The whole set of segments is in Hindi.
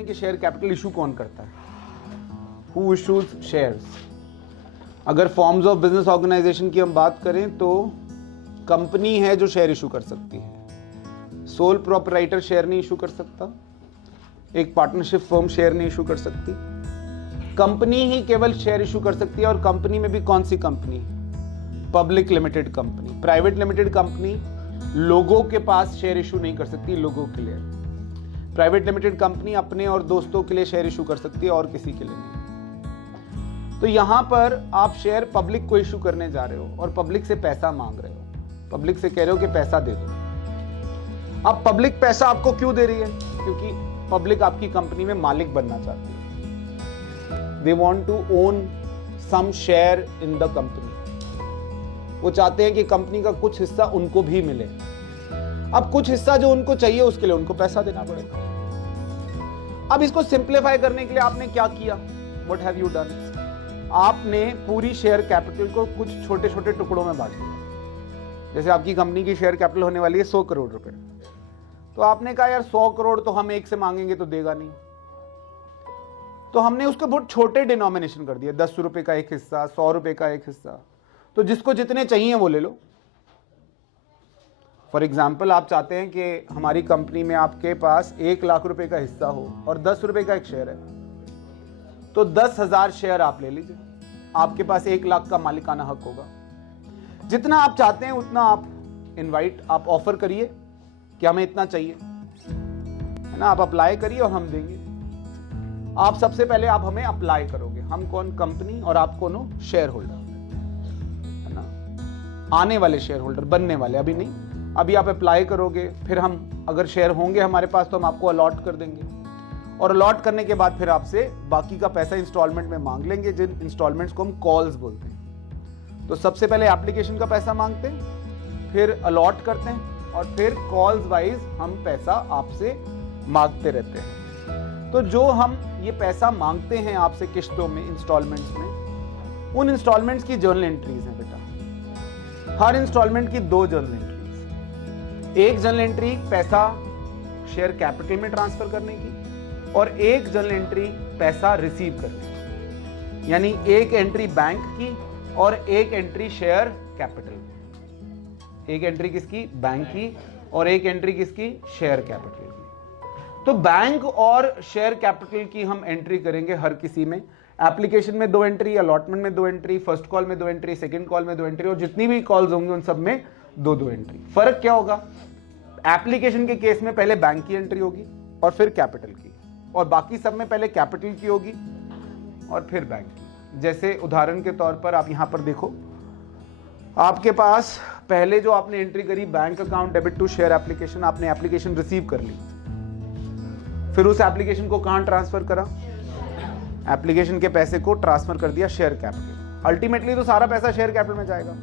हैं कि शेयर कैपिटल इशू कौन करता है, हु इशूज शेयर्स। अगर फॉर्म्स ऑफ बिजनेस ऑर्गेनाइजेशन की हम बात करें तो कंपनी है जो शेयर इशू कर सकती है, सोल प्रोपराइटर शेयर नहीं इशू कर सकता, एक पार्टनरशिप फर्म शेयर नहीं इशू कर सकती, कंपनी ही केवल शेयर इशू कर सकती है। और कंपनी में भी कौन सी company, public limited company. Private limited company लोगों के पास शेयर इशू नहीं कर सकती, लोगों के लिए। प्राइवेट लिमिटेड कंपनी अपने और दोस्तों के लिए शेयर इशू कर सकती है और किसी के लिए नहीं। तो यहां पर आप शेयर पब्लिक को इशू करने जा रहे हो और पब्लिक से पैसा मांग रहे हो, पब्लिक से कह रहे हो कि पैसा दे दो। अब पब्लिक पैसा आपको क्यों दे रही है, क्योंकि पब्लिक आपकी कंपनी में मालिक बनना चाहती है। They want to own some share in the company. वो चाहते हैं कि कंपनी का कुछ हिस्सा उनको भी मिले। अब कुछ हिस्सा जो उनको चाहिए उसके लिए उनको पैसा देना पड़ेगा। अब इसको सिंप्लीफाई करने के लिए आपने क्या किया, व्हाट हैव यू डन, आपने पूरी शेयर कैपिटल को कुछ छोटे छोटे टुकड़ों में बांट दिया। जैसे आपकी कंपनी की शेयर कैपिटल होने वाली है 100 करोड़ रुपए, तो आपने कहा यार 100 करोड़ तो हम एक से मांगेंगे तो देगा नहीं, तो हमने उसको बहुत छोटे डिनोमिनेशन कर दिया, 10 रुपए का एक हिस्सा, 100 रुपए का एक हिस्सा, तो जिसको जितने चाहिए वो ले लो। फॉर एग्जाम्पल आप चाहते हैं कि हमारी कंपनी में आपके पास 1 लाख रुपए का हिस्सा हो और 10 रुपए का एक शेयर है, तो 10,000 शेयर आप ले लीजिए, आपके पास 1 लाख का मालिकाना हक होगा। जितना आप चाहते हैं उतना आप ऑफर करिए कि हमें इतना चाहिए, है ना, आप अप्लाई करिए और हम देंगे। आप सबसे पहले आप हमें अप्लाई करोगे, हम कौन, कंपनी, और आप कौन हो, शेयर होल्डर, है ना, आने वाले शेयर होल्डर, बनने वाले अभी नहीं। अभी आप अप्लाई करोगे, फिर हम अगर शेयर होंगे हमारे पास तो हम आपको अलॉट कर देंगे, और अलॉट करने के बाद फिर आपसे बाकी का पैसा इंस्टॉलमेंट में मांग लेंगे, जिन इंस्टॉलमेंट्स को हम कॉल्स बोलते हैं। तो सबसे पहले एप्लीकेशन का पैसा मांगते हैं, फिर अलॉट करते हैं, और फिर कॉल्स वाइज हम पैसा आपसे मांगते रहते हैं। तो जो हम ये पैसा मांगते हैं आपसे किश्तों में, इंस्टॉलमेंट्स में, उन इंस्टॉलमेंट्स की जर्नल एंट्रीज हैं बेटा। हर इंस्टॉलमेंट की 2 जर्नल एंट्रीज, एक जर्नल एंट्री पैसा शेयर कैपिटल में ट्रांसफर करने की, और एक जर्नल एंट्री पैसा रिसीव करने की। यानी एक एंट्री बैंक की और एक एंट्री शेयर कैपिटल की। एक एंट्री किसकी, बैंक की, और एक एंट्री किसकी, शेयर कैपिटल की। तो बैंक और शेयर कैपिटल की हम एंट्री करेंगे हर किसी में। एप्लीकेशन में 2 एंट्री, अलॉटमेंट में 2 एंट्री, फर्स्ट कॉल में 2 एंट्री, सेकंड कॉल में 2 एंट्री, और जितनी भी कॉल्स होंगी उन सब में 2-2 एंट्री। फर्क क्या होगा, एप्लीकेशन के केस में पहले बैंक की एंट्री होगी और फिर कैपिटल की, और बाकी सब में पहले कैपिटल की होगी और फिर बैंक की। जैसे उदाहरण के तौर पर आप यहां पर देखो, आपके पास पहले जो आपने एंट्री करी, bank account debit to share application, आपने एप्लीकेशन रिसीव कर ली, फिर उस एप्लीकेशन को कहां ट्रांसफर करा, एप्लीकेशन के पैसे को ट्रांसफर कर दिया शेयर कैपिटल। अल्टीमेटली तो सारा पैसा शेयर कैपिटल में जाएगा।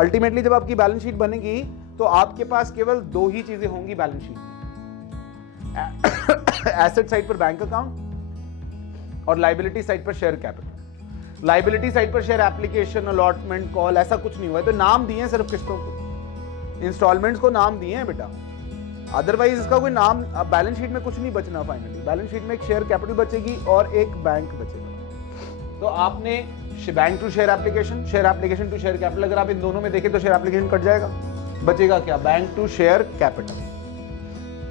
अल्टीमेटली जब आपकी बैलेंस शीट बनेगी तो आपके पास केवल 2 ही चीजें होंगी बैलेंस शीट में, एसेट साइड पर बैंक अकाउंट और लायबिलिटी साइड पर शेयर कैपिटल। लायबिलिटी साइड पर शेयर एप्लीकेशन, अलॉटमेंट, कॉल, ऐसा कुछ नहीं हुआ है, तो नाम दिए हैं सिर्फ किस्तों को, इंस्टॉलमेंट्स को नाम दिए हैं बेटा, अदरवाइज इसका कोई नाम, बैलेंस शीट में कुछ नहीं बचना। फाइनली बैलेंस शीट में एक शेयर कैपिटल बचेगी और एक बैंक बचेगा। तो आपने bank to share application to share capital, अगर आप इन दोनों में देखें तो शेयर एप्लीकेशन कट जाएगा, बचेगा क्या, बैंक टू शेयर कैपिटल।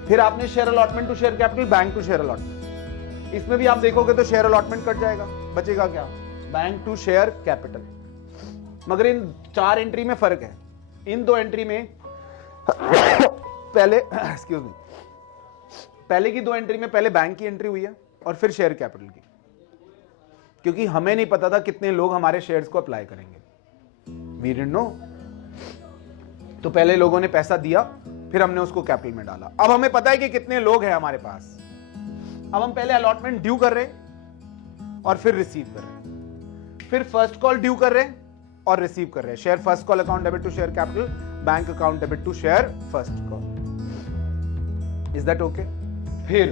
फिर आपने share allotment to share capital, bank to share allotment, इसमें भी आप देखोगे तो शेयर अलॉटमेंट कट जाएगा, बचेगा क्या, बैंक टू शेयर कैपिटल। मगर इन 4 एंट्री में फर्क है। इन 2 एंट्री में पहले एक्सक्यूज मी, पहले की 2 एंट्री में पहले बैंक की एंट्री हुई है और फिर शेयर कैपिटल की, क्योंकि हमें नहीं पता था कितने लोग हमारे शेयर्स को अप्लाई करेंगे, वी डिडंट नो। तो पहले लोगों ने पैसा दिया, फिर हमने उसको कैपिटल में डाला। अब हमें पता है कि कितने लोग हैं हमारे पास, अब हम पहले अलॉटमेंट ड्यू कर रहे हैं और फिर रिसीव कर रहे हैं, फिर फर्स्ट कॉल ड्यू कर रहे हैं और रिसीव कर रहे हैं। Share first call account debit to share capital, bank account debit to share first call. Is that okay? फिर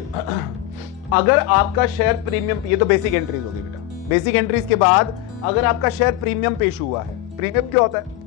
अगर आपका शेयर प्रीमियम, ये तो बेसिक एंट्रीज होगी बेटा। बेसिक एंट्रीज के बाद अगर आपका शेयर प्रीमियम पेश हुआ है, प्रीमियम क्या होता है,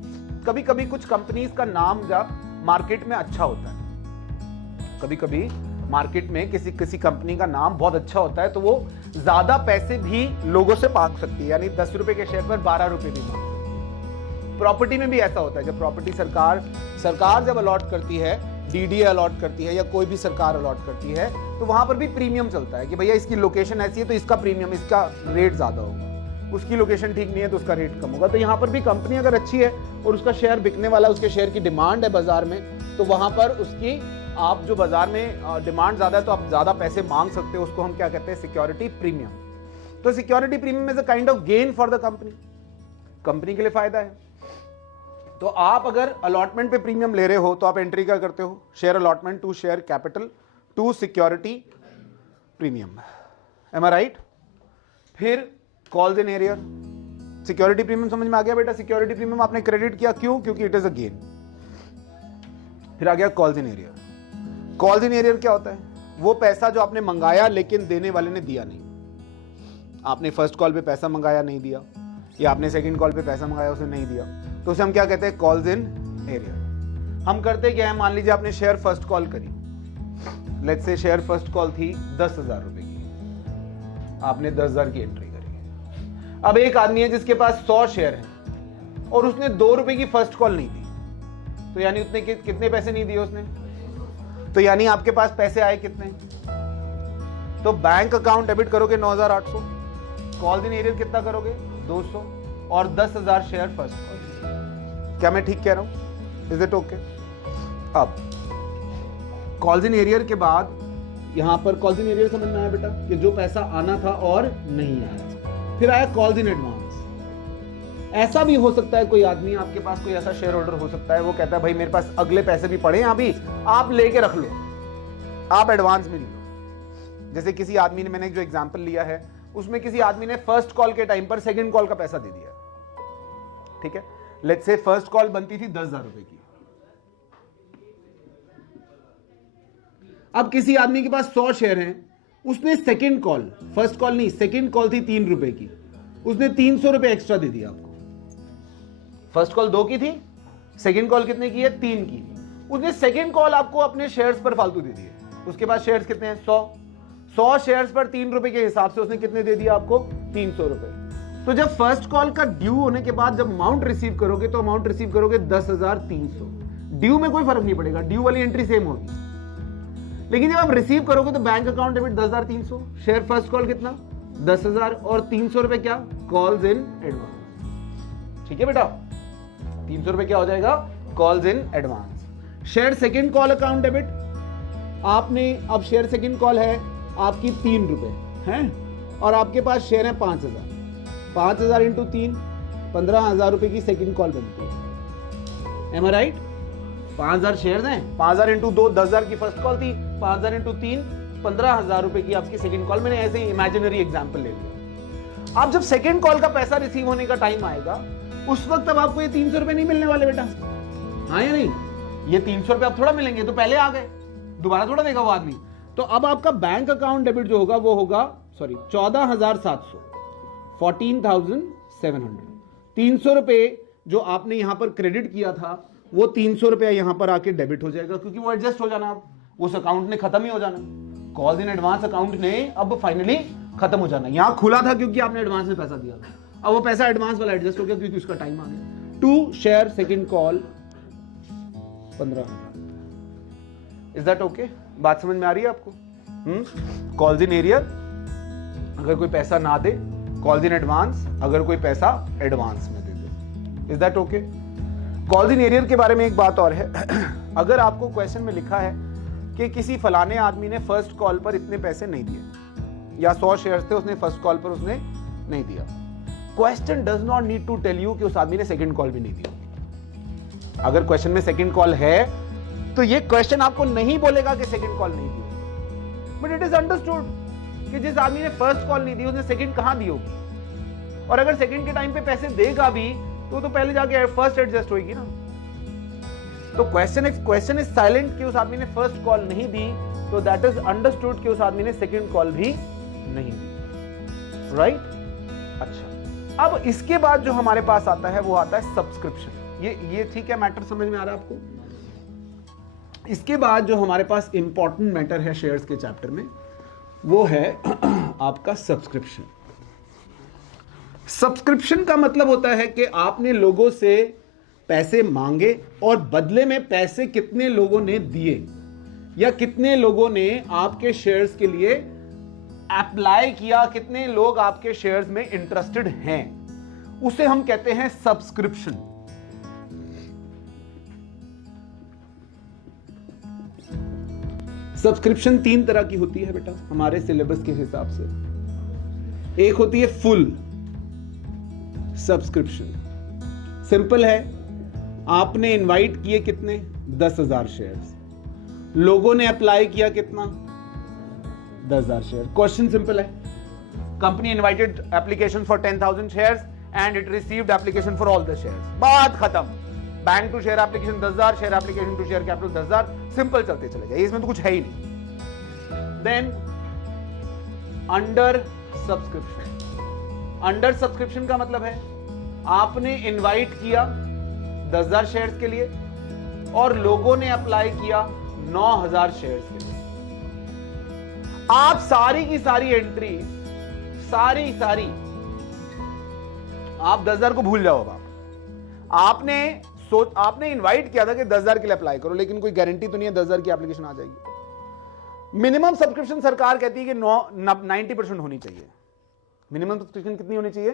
कभी कभी कुछ कंपनीज का नाम जब मार्केट में अच्छा होता है, कभी कभी मार्केट में किसी किसी कंपनी का नाम बहुत अच्छा होता है तो वो ज्यादा पैसे भी लोगों से मांग सकती है, यानी 10 रुपए के शेयर पर 12 रुपए भी मांग सकती है। प्रॉपर्टी में भी ऐसा होता है, जब प्रॉपर्टी सरकार जब अलॉट करती है, डीडीए अलॉट करती है या कोई भी सरकार अलॉट करती है, तो वहां पर भी प्रीमियम चलता है कि भैया इसकी लोकेशन ऐसी है तो इसका प्रीमियम, इसका रेट ज्यादा होगा, उसकी लोकेशन ठीक नहीं है तो उसका रेट कम होगा। तो यहाँ पर भी कंपनी अगर अच्छी है और उसका शेयर बिकने वाला, उसके शेयर की डिमांड है बाजार में, तो वहां पर उसकी आप जो बाजार में डिमांड ज्यादा है तो आप ज्यादा पैसे मांग सकते हो, उसको हम क्या कहते हैं, सिक्योरिटी प्रीमियम। तो security premium is a kind of gain for the company के लिए फायदा है। तो आप अगर अलॉटमेंट पे प्रीमियम ले रहे हो तो आप एंट्री क्या करते हो, share allotment to share capital to security premium, M I right. फिर calls in arrear, security premium समझ में आ गया बेटा, सिक्योरिटी प्रीमियम आपने क्रेडिट किया, क्यों, क्योंकि इट इज अ गेन। फिर आ गया calls in arrear. Calls in arrear क्या होता है, वो पैसा जो आपने मंगाया लेकिन देने वाले ने दिया नहीं। आपने फर्स्ट कॉल पे पैसा मंगाया, नहीं दिया, या आपने सेकंड कॉल पे पैसा मंगाया, उसने नहीं दिया, तो उसे हम क्या कहते हैं, कॉल्स इन एरियर। हम करते क्या है, मान लीजिए आपने शेयर फर्स्ट कॉल करी, let's say share first call थी 10,000 रुपए की, आपने 10,000 की एंट्री करी। अब एक आदमी है जिसके पास 100 शेयर है और उसने 2 रुपए की फर्स्ट कॉल नहीं दी, तो यानी उसने कितने पैसे नहीं दिए उसने, तो यानी आपके पास पैसे आए कितने, तो बैंक अकाउंट डेबिट करोगे 9,800, कॉल्स इन एरियर कितना करोगे 200, और 10,000 शेयर फर्स्ट कॉल। क्या मैं ठीक कह रहा हूं, इज इट ओके। अब कॉल्स इन एरियर के बाद यहां पर कॉल्स इन एरियर समझ में आया बेटा कि जो पैसा आना था और नहीं आया। फिर आया कॉल्स इन एडवांस। ऐसा भी हो सकता है कोई आदमी, आपके पास कोई ऐसा शेयर होल्डर हो सकता है, वो कहता है भाई मेरे पास अगले पैसे भी पड़े हैं अभी, आप लेके रख लो, आप एडवांस में ले लो। जैसे किसी आदमी ने, मैंने जो एग्जांपल लिया है उसमें किसी आदमी ने फर्स्ट कॉल के टाइम पर सेकंड कॉल का पैसा दे दिया, ठीक है, लेट्स से फर्स्ट कॉल बनती थी 10,000 रुपए की। अब किसी आदमी के पास 100 शेयर हैं, उसने सेकंड कॉल, फर्स्ट कॉल नहीं, सेकंड कॉल थी 3 रुपए की, उसने 300 रुपए एक्स्ट्रा दे दिया आपको। फर्स्ट कॉल 2 की थी, सेकंड कॉल कितने की है, 3 की, उसने सेकंड कॉल आपको अपने शेयर्स पर फालतू दे दिए। उसके पास शेयर्स कितने हैं, 100 शेयर्स पर 3 रुपए के हिसाब से उसने कितने दे दिया आपको, 300 रुपए। तो जब फर्स्ट कॉल का ड्यू होने के बाद जब अमाउंट रिसीव करोगे तो अमाउंट रिसीव करोगे 10,300। ड्यू में कोई फर्क नहीं पड़ेगा, ड्यू वाली एंट्री सेम होगी, लेकिन जब आप रिसीव करोगे तो bank account debit 10,300, share first call कितना 10,000, और 300 रुपए क्या, कॉल्स इन एडवांस। ठीक है बेटा, 300 रुपए क्या हो जाएगा, calls in advance. Share second call account debit, आपने अब शेयर सेकंड कॉल है आपकी 3 रुपए हैं और आपके पास शेयर है 5,000, 5,000 इंटू 3 15,000 रुपए की सेकंड कॉल बनती है, एम आई राइट। 5,000 शेयर हैं, 5,000 इंटू 2 10,000 की फर्स्ट कॉल थी, 5,000 इंटू 3 15,000 रुपए की आपकी सेकंड कॉल। मैंने ऐसे ही इमेजिनरी एग्जांपल ले लिया। अब जब सेकंड कॉल का पैसा रिसीव होने का टाइम आएगा उस वक्त अब आपको ये 300 रुपए नहीं मिलने वाले बेटा, हाँ या नहीं, ये 300 रुपए अब थोड़ा मिलेंगे, तो पहले आ गए, दोबारा थोड़ा देगा वो आदमी। तो अब आपका बैंक अकाउंट डेबिट जो होगा वो होगा 14,700, 14,700। 300 रुपए जो आपने यहां पर क्रेडिट किया था वो 300 रुपया यहां पर आके डेबिट हो जाएगा, क्योंकि वो एडजस्ट हो जाना, अब उस अकाउंट ने खत्म ही हो जाना, कॉल्स इन एडवांस अकाउंट ने अब फाइनली खत्म हो जाना। यहां खुला था क्योंकि आपने एडवांस में पैसा दिया था, अब वो पैसा एडवांस वाला एडजस्ट हो गया क्योंकि उसका टाइम आ गया। To share second call 15,000। Is that okay, बात समझ में आ रही है आपको। कॉल्स इन एरियर अगर कोई पैसा ना दे, कॉल्स इन एडवांस अगर कोई पैसा एडवांस में दे दे। Is that okay. Calls in arrear के बारे में एक बात और है अगर आपको क्वेश्चन में लिखा है कि किसी फलाने आदमी ने फर्स्ट कॉल पर इतने पैसे नहीं दिए, या 100 शेयर्स थे उसने फर्स्ट कॉल पर उसने नहीं दिया, question does not need to tell you कि उस आदमी ने सेकंड कॉल भी नहीं दी। अगर क्वेश्चन में सेकंड कॉल है तो ये क्वेश्चन आपको नहीं बोलेगा कि सेकंड कॉल नहीं दी, बट इट इज अंडरस्टूड कि जिस आदमी ने फर्स्ट कॉल नहीं दी उसने सेकंड कहां दी होगी, और अगर सेकंड के टाइम पे पैसे देगा भी तो पहले जाके फर्स्ट एडजस्ट होगी ना। तो क्वेश्चन इज साइलेंट कि उस आदमी ने फर्स्ट कॉल नहीं दी, तो दैट इज अंडरस्टूड कि उस आदमी ने सेकंड कॉल भी नहीं दी, राइट। अच्छा, अब इसके बाद जो हमारे पास आता है वो आता है सब्सक्रिप्शन। ये ठीक है, मैटर समझ में आ रहा है आपको। इसके बाद जो हमारे पास इंपॉर्टेंट मैटर है शेयर्स के चैप्टर में, वो है आपका सब्सक्रिप्शन। सब्सक्रिप्शन का मतलब होता है कि आपने लोगों से पैसे मांगे और बदले में पैसे कितने लोगों ने दिए या कितने लोगों ने आपके शेयर्स के लिए अप्लाई किया, कितने लोग आपके शेयर्स में इंटरेस्टेड हैं, उसे हम कहते हैं सब्सक्रिप्शन। सब्सक्रिप्शन 3 तरह की होती है बेटा हमारे सिलेबस के हिसाब से। एक होती है फुल सब्सक्रिप्शन, सिंपल है, आपने इनवाइट किए कितने 10,000 शेयर्स, लोगों ने अप्लाई किया कितना 10,000 शेयर। क्वेश्चन सिंपल है, company invited application for 10,000 shares and it received application for all the shares, बात खत्म। Bank to share application 10,000, share application to share capital 10,000, simple चलते चले जाए, इसमें तो कुछ है ही नहीं। Then under subscription. Under subscription का मतलब है आपने इनवाइट किया 10,000 शेयर्स के लिए और लोगों ने अप्लाई किया 9,000 शेयर्स के लिए। आप सारी की सारी एंट्री सारी आप 10,000 को भूल जाओ। आपने इनवाइट किया था कि 10,000 के लिए अप्लाई करो, लेकिन कोई गारंटी तो नहीं है 10,000 की एप्लीकेशन आ जाएगी। मिनिमम सब्सक्रिप्शन सरकार कहती है कि 90% होनी चाहिए। मिनिमम सब्सक्रिप्शन कितनी होनी चाहिए?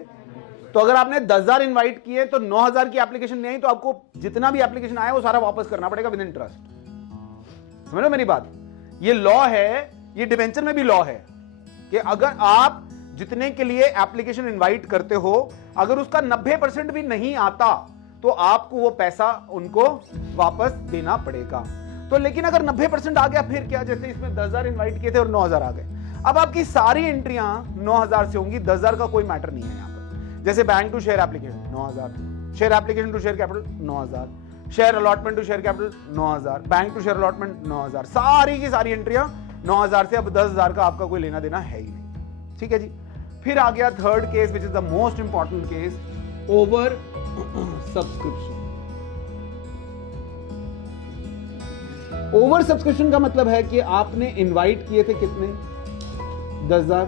तो अगर आपने 10,000 इनवाइट किए तो 9,000 की एप्लीकेशन नहीं आई तो आपको जितना भी एप्लीकेशन आया वो सारा वापस करना पड़ेगा विद इंटरेस्ट। समझ लो मेरी बात, ये लॉ है, ये डिबेंचर में भी लॉ है कि अगर आप जितने के लिए एप्लीकेशन इनवाइट करते हो अगर उसका 90% भी नहीं आता तो आपको वो पैसा उनको वापस देना पड़ेगा। तो लेकिन अगर 90% आ गया फिर क्या? जैसे इसमें 10,000 इनवाइट किए थे और 9,000 आ गए, अब आपकी सारी एंट्रियां 9,000 से होंगी, 10,000 का कोई मैटर नहीं है यहां पर। जैसे bank to share application 9,000, share application to share capital 9,000, share allotment to share capital 9,000, bank to share allotment 9,000, सारी की सारी एंट्रियां 9,000 से। अब 10,000 का आपका कोई लेना देना है ही नहीं। ठीक है जी। फिर आ गया third case which is the most important case, over subscription. Over subscription का मतलब है कि आपने इनवाइट किए थे कितने 10,000,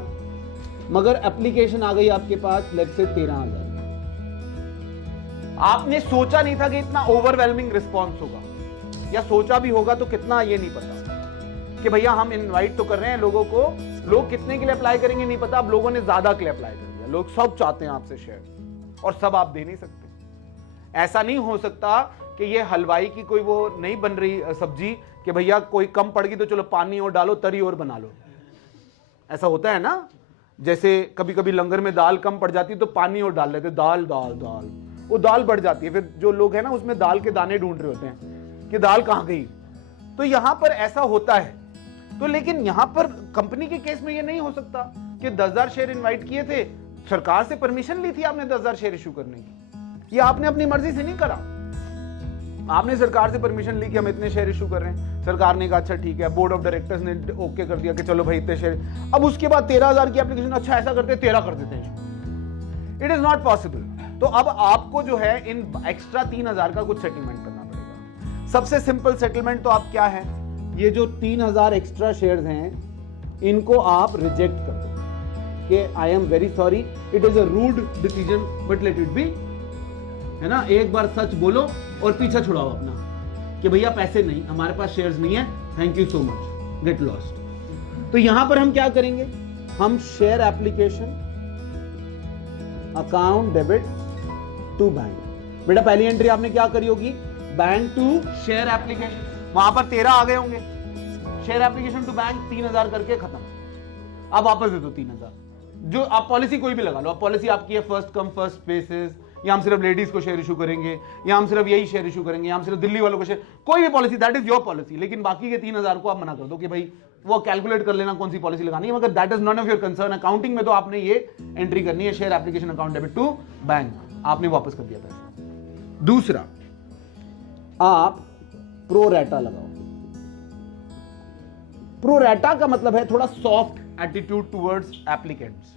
मगर एप्लीकेशन आ गई आपके पास लेट्स से 13,000। आपने सोचा नहीं था कि इतना ओवरवेलमिंग रिस्पॉन्स होगा, या सोचा भी होगा तो कितना ये नहीं पता कि भैया हम इनवाइट तो कर रहे हैं लोगों को, लोग कितने के लिए अप्लाई करेंगे नहीं पता। अब लोगों ने ज्यादा के लिए अप्लाई कर दिया, लोग सब चाहते हैं आपसे शेयर और सब आप दे नहीं सकते। ऐसा नहीं हो सकता कि ये हलवाई की कोई वो नहीं बन रही सब्जी कि भैया कोई कम पड़ गई तो चलो पानी और डालो तरी और बना लो। ऐसा होता है ना, जैसे कभी कभी लंगर में दाल कम पड़ जाती है तो पानी और डाल लेते, दाल दाल दाल, वो दाल बढ़ जाती है, फिर जो लोग हैं ना उसमें दाल के दाने ढूंढ रहे होते हैं कि दाल कहां गई। तो यहां पर ऐसा होता है। तो लेकिन यहां पर कंपनी के केस में ये नहीं हो सकता कि 10,000 शेयर इनवाइट किए थे, सरकार से परमिशन ली थी आपने 10,000 शेयर इशू करने की, ये आपने अपनी मर्जी से नहीं करा। आपने सरकार से परमिशन ली कि हम इतने शेयर इशू कर रहे हैं, सरकार ने कहा अच्छा ठीक है, बोर्ड ऑफ डायरेक्टर्स ने ओके कर दिया कि चलो भाई इतने शेयर। अब उसके बाद 13,000 की एप्लीकेशन, अच्छा ऐसा करते 13 कर देते हैं, इट इज नॉट पॉसिबल। तो अब आपको जो है इन एक्स्ट्रा 3,000 का कुछ सेटलमेंट करना पड़ेगा। सबसे सिंपल सेटलमेंट तो आप क्या है, ये जो 3,000 एक्स्ट्रा शेयर्स हैं इनको आप रिजेक्ट कर दो कि I am very sorry, it is a rude decision but let it be, है ना। एक बार सच बोलो और पीछा छुड़ाओ अपना कि भैया पैसे नहीं, हमारे पास शेयर्स नहीं है, thank you so much, get lost. तो यहां पर हम क्या करेंगे, हम share application account debit to bank. बेटा पहली एंट्री आपने क्या करी होगी, बैंक टू शेयर एप्लीकेशन, वहां पर 13 आ गए होंगे, शेयर एप्लीकेशन टू बैंक 3,000 करके खत्म। अब वापस दे दो 3,000। जो आप पॉलिसी कोई भी लगा लो, अब पॉलिसी आपकी है फर्स्ट कम फर्स्ट बेसिस, या हम सिर्फ लेडीज को शेयर इशू करेंगे, या हम सिर्फ यही शेयर इशू करेंगे, या हम सिर्फ दिल्ली वालों को शेयर, कोई भी policy, that is your policy. लेकिन बाकी के 3,000 को आप मना कर दो कि भाई वो कैलकुलेट कर लेना कौन सी पॉलिसी लगानी है, मगर that is not of your concern. Accounting में तो आपने ये एंट्री करनी है, share application account debit to bank, आपने वापस कर दिया पैसा। दूसरा, आप प्रो रेटा लगाओ। प्रो रेटा का मतलब है थोड़ा सॉफ्ट एटीट्यूड टुवर्ड्स एप्लीकेंट्स,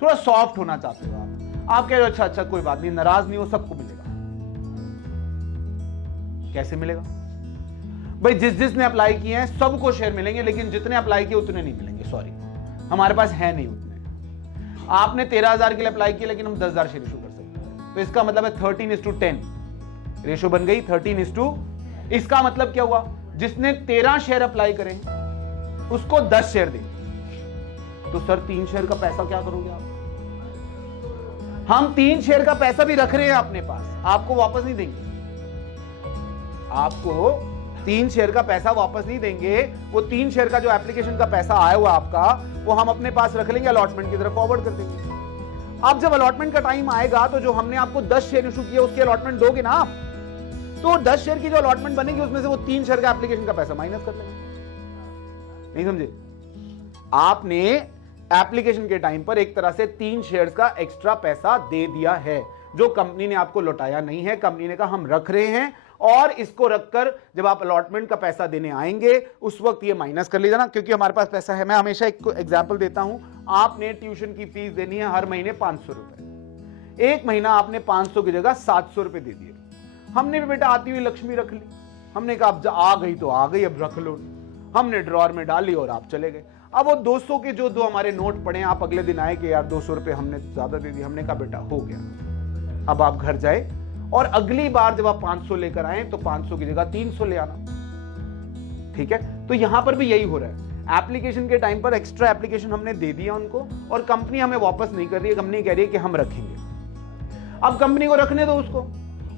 थोड़ा सॉफ्ट होना चाहते हो आप कह रहे हो अच्छा अच्छा कोई बात नहीं, नाराज नहीं हो, सबको मिलेगा। कैसे मिलेगा? भाई जिसने अप्लाई किए हैं सबको शेयर मिलेंगे, लेकिन जितने अप्लाई किए उतने नहीं मिलेंगे, सॉरी हमारे पास है नहीं उतने। आपने 13,000 के लिए अप्लाई किया, लेकिन हम 10,000 शेयर इशू कर सकते हैं। तो इसका मतलब है 13:10 रेशो बन गई 13:। इसका मतलब क्या हुआ, जिसने 13 शेयर अप्लाई करें उसको 10 शेयर दें। तो सर 3 शेयर का पैसा क्या करोगे आप? हम 3 शेयर का पैसा भी रख रहे हैं अपने पास, आपको वापस नहीं देंगे। आपको 3 शेयर का पैसा वापस नहीं देंगे। वो 3 शेयर का जो एप्लीकेशन का पैसा आया हुआ आपका, वो हम अपने पास रख लेंगे, अलॉटमेंट की तरफ फॉरवर्ड कर देंगे। अब जब अलॉटमेंट का टाइम आएगा तो जो हमने आपको 10 शेयर इशू किया उसकी अलॉटमेंट दोगे ना आप, तो 10 शेयर की जो अलॉटमेंट बनेगी उसमें से वो 3 शेयर का एप्लीकेशन का पैसा माइनस कर लेंगे। नहीं समझे? आपने एप्लीकेशन के टाइम पर एक तरह से 3 शेयर्स का एक्स्ट्रा पैसा दे दिया है, जो कंपनी ने आपको लौटाया नहीं है। कंपनी ने कहा हम रख रहे हैं, और इसको रखकर जब आप अलॉटमेंट का पैसा देने आएंगे उस वक्त ये माइनस कर लीजिए ना, क्योंकि हमारे पास पैसा है। मैं हमेशा एक एग्जांपल देता हूं, आपने ट्यूशन की फीस देनी है हर महीने 500 रुपए। एक महीना आपने 500 की जगह 700 रुपए दे दिए। हमने भी बेटा आती हुई लक्ष्मी रख ली। हमने कहा अब आ गई तो आ गई, अब रख लो। हमने ड्रॉअर में डाली और आप चले गए। अब वो 200 के जो 2 हमारे नोट पड़े, आप अगले दिन आए कि यार 200 रुपए हमने ज्यादा दे दी। हमने कहा बेटा हो गया, अब आप घर जाए और अगली बार जब आप 500 लेकर आए तो 500 की जगह 300 ले आना। ठीक है? तो यहां पर भी यही हो रहा है। एप्लीकेशन के टाइम पर एक्स्ट्रा एप्लीकेशन हमने दे दिया उनको, और कंपनी हमें वापस नहीं कर रही है। कंपनी कह रही है कि हम रखेंगे। अब कंपनी को रखने दो, उसको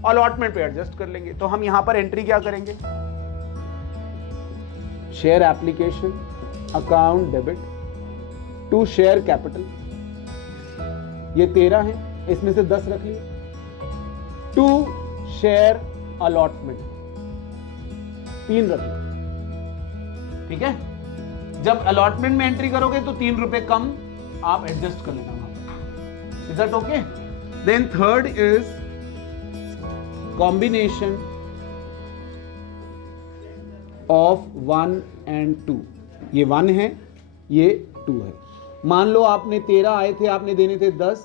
अलॉटमेंट पे एडजस्ट कर लेंगे। तो हम यहां पर एंट्री क्या करेंगे, share application account debit to share capital. ये 13 है, इसमें से 10 रख लिए। टू शेयर अलॉटमेंट 3 रख लिए। ठीक है? जब अलॉटमेंट में एंट्री करोगे तो 3 रुपए कम आप एडजस्ट कर लेना। Is that okay? Then third is combination of 1 and 2। ये 1 है, ये 2 है। मान लो आपने 13 आए थे, आपने देने थे 10।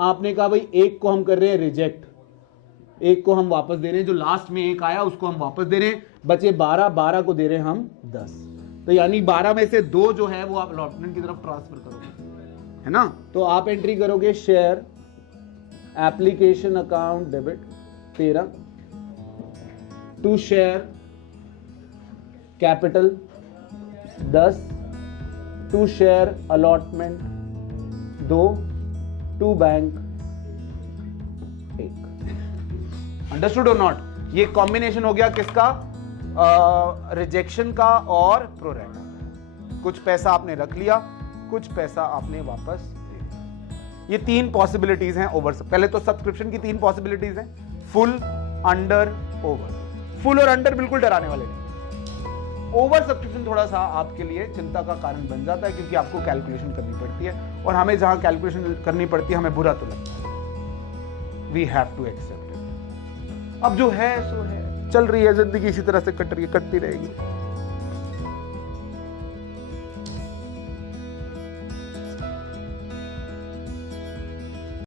आपने कहा भाई एक को हम कर रहे हैं रिजेक्ट, एक को हम वापस दे रहे हैं, जो लास्ट में एक आया उसको हम वापस दे रहे हैं। बचे 12 को दे रहे हैं हम 10। तो यानी 12 में से 2 जो है वो आप अलॉटमेंट की तरफ ट्रांसफर करोगे, है ना? तो आप एंट्री करोगे share application account debit 13 to share capital 10 to share allotment 2 to bank 1। Understood और नॉट? ये कॉम्बिनेशन हो गया किसका, रिजेक्शन का और प्रोरेटा। कुछ पैसा आपने रख लिया, कुछ पैसा आपने वापस दे दिया। ये 3 पॉसिबिलिटीज हैं ओवर। पहले तो सब्सक्रिप्शन की 3 पॉसिबिलिटीज हैं, फुल, अंडर, ओवर। फुल और अंडर बिल्कुल डराने वाले नहीं। ओवर सब्सक्रिप्शन थोड़ा सा आपके लिए चिंता का कारण बन जाता है, क्योंकि आपको कैलकुलेशन करनी पड़ती है, और हमें जहां कैलकुलेशन करनी पड़ती है हमें बुरा तो लगता है। We have to accept it. अब जो है सो है, चल रही है जिंदगी, इसी तरह से कट रही है, कटती रहेगी।